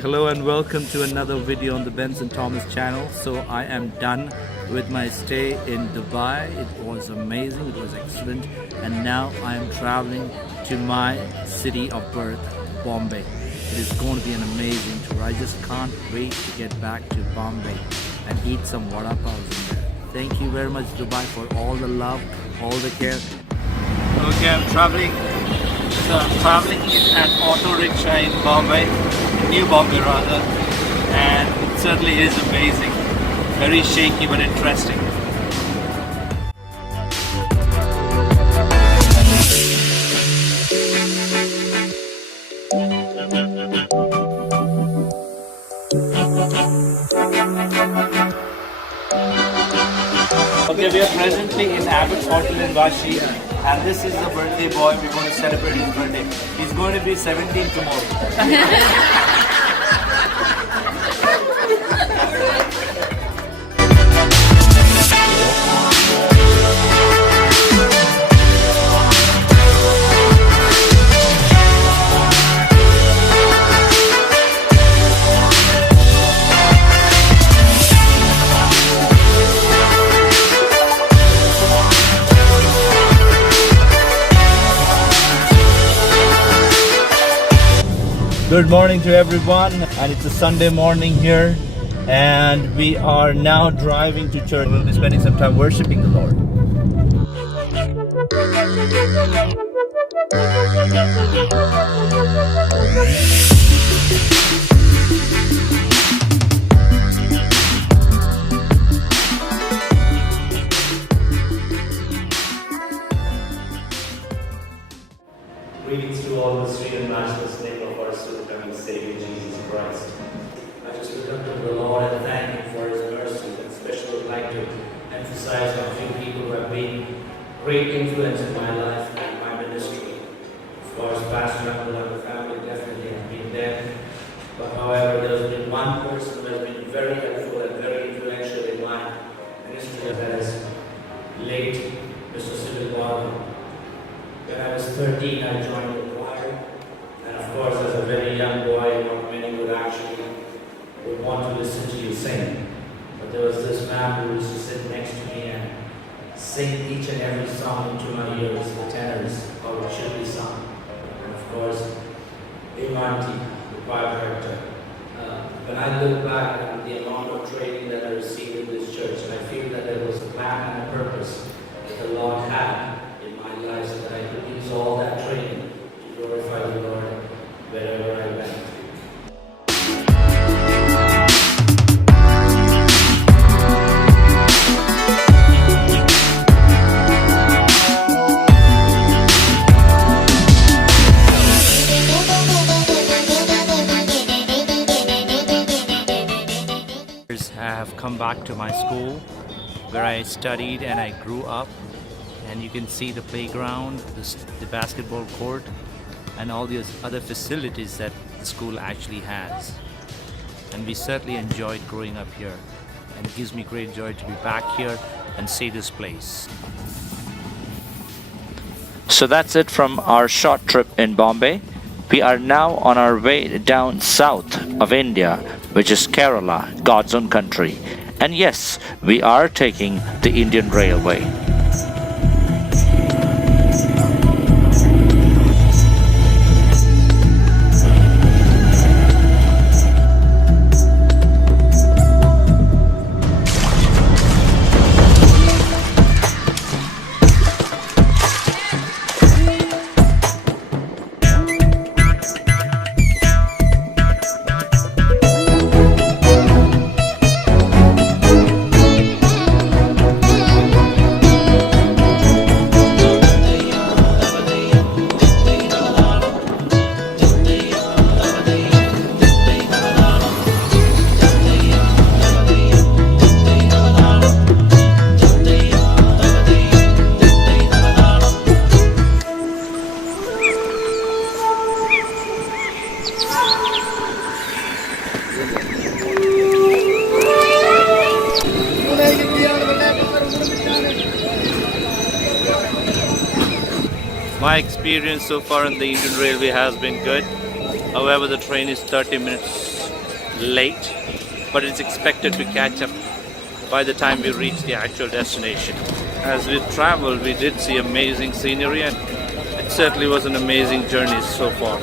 Hello and welcome to another video on the Benson Thomas channel. So I am done with my stay in Dubai. It was amazing, it was excellent, and now I am traveling to my city of birth, Bombay. It is going to be an amazing tour. I just can't wait to get back to Bombay and eat some vada paos in there. Thank you very much, Dubai, for all the love, all the care. Okay, I'm traveling. So I'm traveling in an auto rickshaw in Bombay, New Bombay rather, and it certainly is amazing. Very shaky but interesting. Okay, we are presently in Abbott's Hotel in Vashi, and this is the birthday boy. We're going to celebrate his birthday. He's going to be 17 tomorrow. Good morning to everyone, and it's a Sunday morning here, and we are now driving to church. We'll be spending some time worshiping the Lord. Greetings to all the sweet and matchless name of our soon coming Savior Jesus Christ. I just look up to the Lord and thank Him for His mercy, and especially would like to emphasize on a few people who have been great influence in my life and my ministry. Of course, Pastor Uncle and the family definitely have been there. But however, there's been one person who has been very helpful and very influential in my ministry, that is late Mr. Civil Barber. When I was 13, I joined the choir, and of course, as a very young boy, not many would want to listen to you sing. But there was this man who used to sit next to me and sing each and every song into my ears, the tenors, how it should be sung. And of course, Imanti, the choir director. When I look back at the amount of training that I received in this church, and I feel that there was a plan and a purpose that the Lord had in my life, so that I could use all that training to glorify the Lord wherever I went. I have come back to my school where I studied and I grew up. And you can see the playground, the basketball court, and all the other facilities that the school actually has. And we certainly enjoyed growing up here, and it gives me great joy to be back here and see this place. So that's it from our short trip in Bombay. We are now on our way down south of India, which is Kerala, God's own country. And yes, we are taking the Indian Railway. My experience so far on the Indian Railway has been good. However, the train is 30 minutes late, but it's expected to catch up by the time we reach the actual destination. As we traveled, we did see amazing scenery, and it certainly was an amazing journey so far.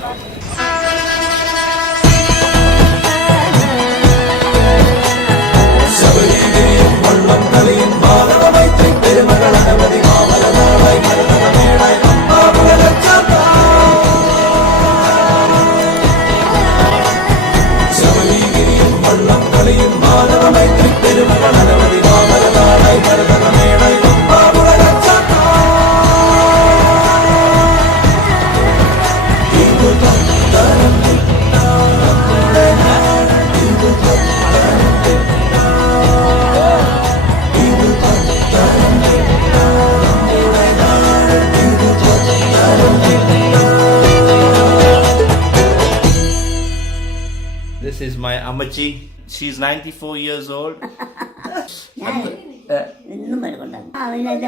This is my Amachi. She's 94 years old. ഇന്നും വരുന്നുണ്ട് അവനത്